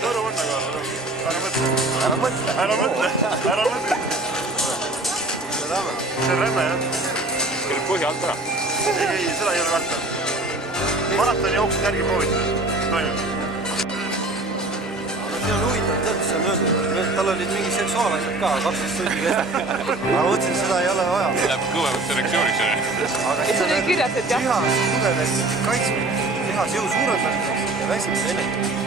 Võru võtta ka. Ära mõtle. See on räme, jah. See on põhja alt ära. Ei, seda ei ole väärt. Maratoni jooksid järgi proovitud. Toimub. See on huvitav, tead, mis on öeldud. Tal olid mingi seksuaalasjad ka, 12 tundi kestab. Ma mõtlesin, seda ei ole vaja. Läheb kõvemalt selektsiooniks. Aga see oli kirjas, et jah. Lihas tugevesti kaitsmiseks, lihas jõu suurendamiseks ja väsimise ennetamiseks.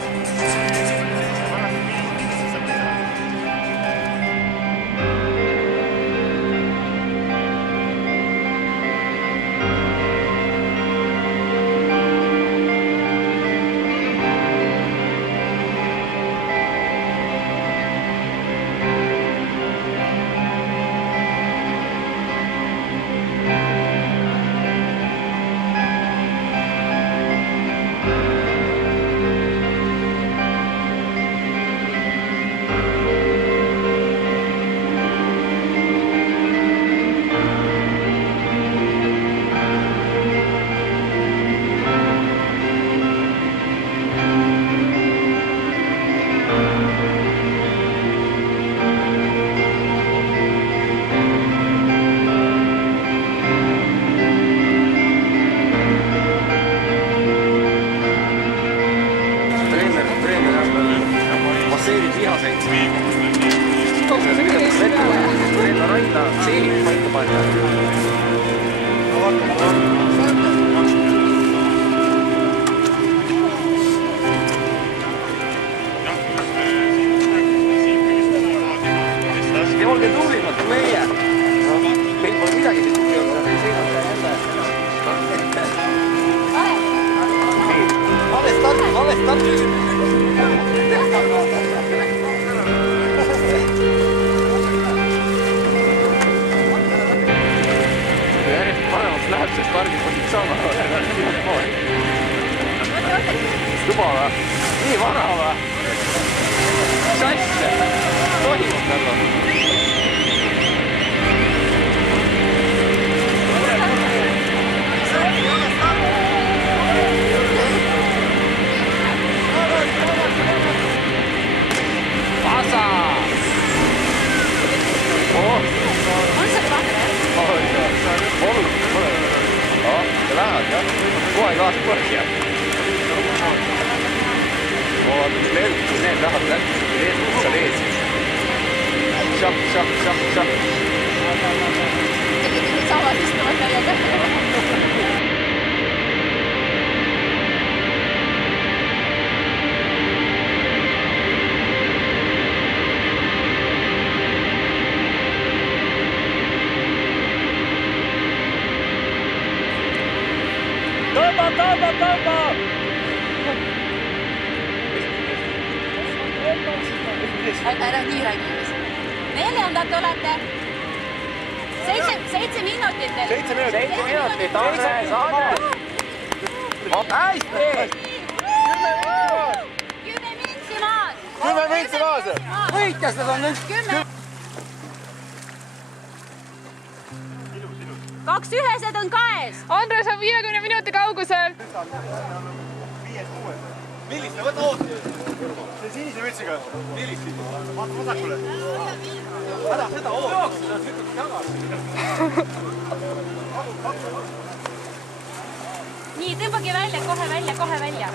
Masseerid lihaseid. Kaugele see kõigepealt vette võtta, sest kui enda raina seelid paika panna. Ja olge tublimad kui meie. Meil pole midagi siin tugi olla, ei seisata jälle. Vale start. Järjest paremaks läheb see stardipositsioon, aga läheb igalt pool. Juba või? Nii vana või? Mis asja? Tohimub olla. Pasa! On see vahel? Oluliselt pole. Ja lähed, jah. Kohe kaas põhja. Mis leedutud, need lähevad läbi. Leedutud seal ees. Šap. Tegelikult saavad istuvad täiega. Tõmba! Ära nii räägides. 4. olete. 7 minutit. 7 minutit, Andres! Hästi! 10 mintsi maas. 10 mintsi maas! Võitjas nad on nüüd! 2 ühesed on kaes. Andres on 50 minuti kaugusel. Millist? Võta ooti. See sinise mütsiga. Millist? Vaata vasakule. Ära seda ooti. Seda lükkaks tagasi. Nii, tõmbagi välja, kohe välja.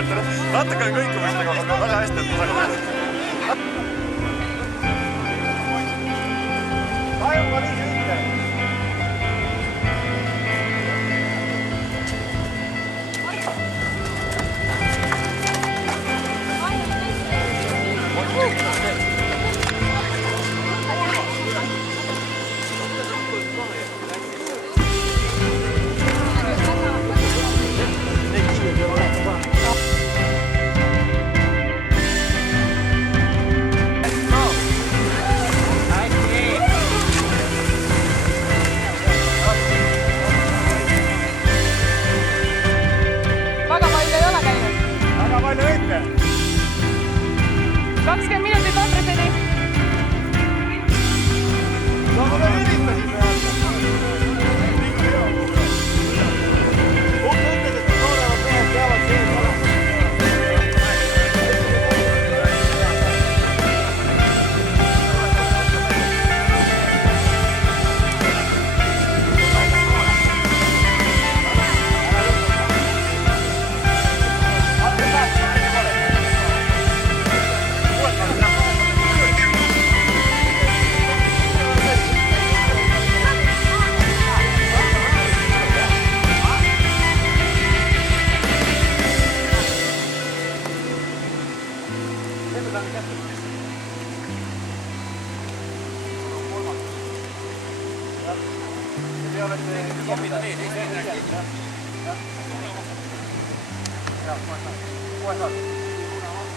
Natuke on kõikumistega, aga väga hästi, et tasakaalu. Tajuga 5 ühte. väga palju ei ole käinud. Väga palju õitte. 20 minutit Andreseni. No ma veel üritasin peale. Ukk ütles, et noorevad mehed peavad sees olema.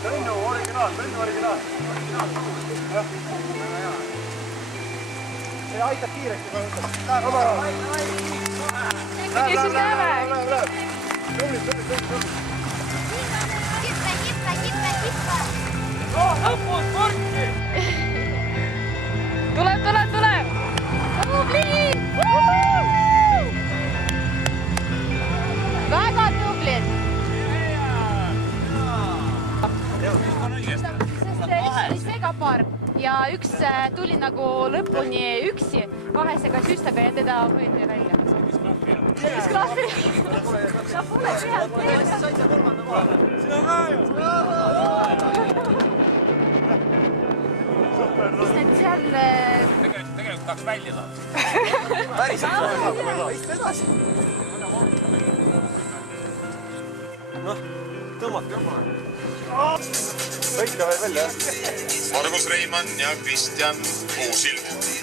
Tõnnu originaal. See aitab kiiresti. Äkki siis näeme. Tubli. Tuleb. Tubli! Väga tublid! Sest üks oli segapaar ja üks tuli nagu lõpuni üksi, kahesega süstega ja teda võeti välja. Mis klahvi? Ta pole pealt teed. Mis need seal... Tegelikult tahaks välja saada. Noh, tõmmake. Võite veel välja. Margus Reimann ja Kristjan Uusild.